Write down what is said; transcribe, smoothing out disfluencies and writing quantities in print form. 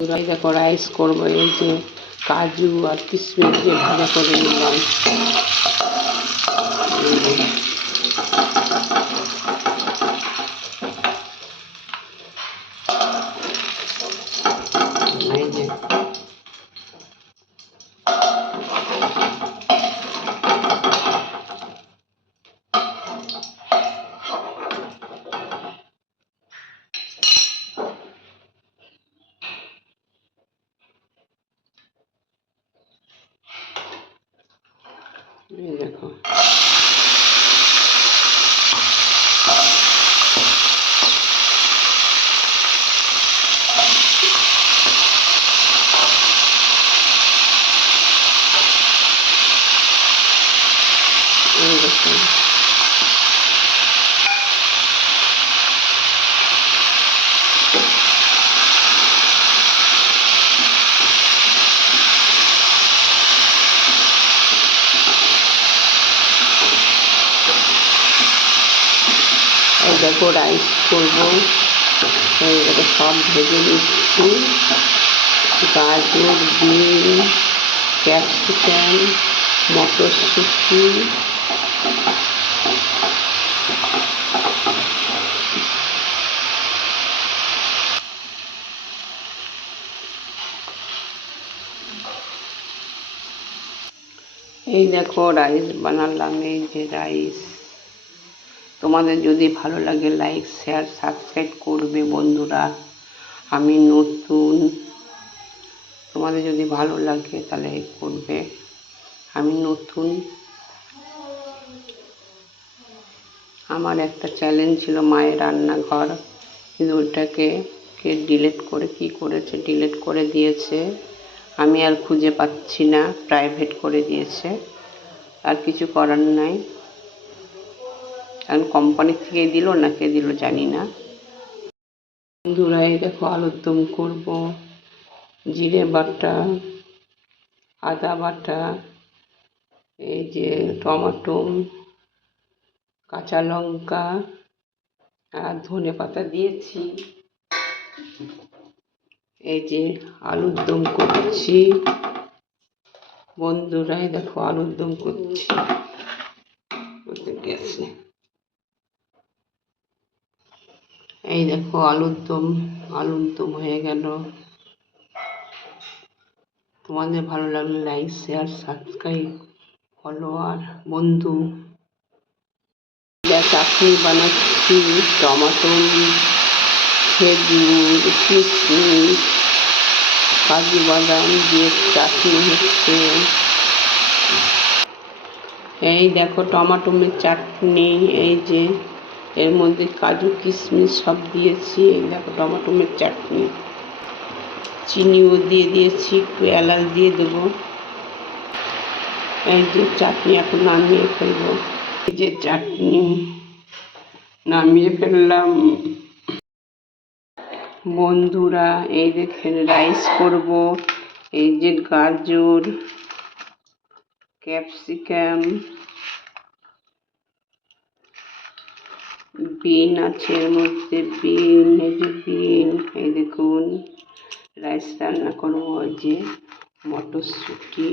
এই দেখো রাইস করবো, এই যে কাজু আর কিশমিশ দিয়ে ভাজা করে নিলাম। এই যে দেখো দেখো রাইস করবো, এইটাকে সব ভেজে নিচ্ছি। গাজর, বিন, ক্যাপসিকাম, মটরশুঁটি, এই দেখো রাইস বানালাম। এই যে রাইস, তোমাদের যদি ভালো লাগে লাইক, শেয়ার, সাবস্ক্রাইব করবে বন্ধুরা। আমি নতুন, তোমাদের যদি ভালো লাগে তাহলে করবে। আমি নতুন, আমার একটা চ্যালেঞ্জ ছিল মায়ের রান্নাঘর, কিন্তু ওটাকে কে ডিলিট করে কি করেছে, ডিলিট করে দিয়েছে। আমি আর খুঁজে পাচ্ছি না, প্রাইভেট করে দিয়েছে। আর কিছু করার নাই, কারণ কোম্পানি থেকে দিল না কে দিল জানি না। বন্ধুরা এই দেখো আলুর দম করবো। জিরে বাটা, আদা বাটা, এই যে টমেটো, কাঁচা লঙ্কা আর ধনে পাতা দিয়েছি। এই যে আলুর দম করছি বন্ধুরা, এই দেখো আলুর দম করছি। গেছে, এই দেখো আলুর দম হয়ে গেল। তোমাদের ভালো লাগলে লাইক, শেয়ার, সাবস্ক্রাইব, ফলোয়ার বন্ধু। চাটনি বানাচ্ছি, টমেটো, খেজুর, কিশমিশ, কাজু বাদাম দিয়ে চাটনি হচ্ছে। এই দেখো টমেটোমের চাটনি, এই যে এর মধ্যে কাজু কিশমিশ সব দিয়েছি। এই দেখো টমেটোমের চাটনি, চিনিও দিয়ে দিয়েছি, একটু এলাচ দিয়ে দেবো। এই যে চাটনি এখন নামিয়ে ফেলবো। এই যে চাটনি নামিয়ে ফেললাম বন্ধুরা। এই দেখেন রাইস করব, এই যে গাজর, ক্যাপসিকাম, বিন আছে এর মধ্যে, বিন, এই যে বিন, এই দেখুন রাইস রান্না করবো। ওই যে মটরশুঁটি,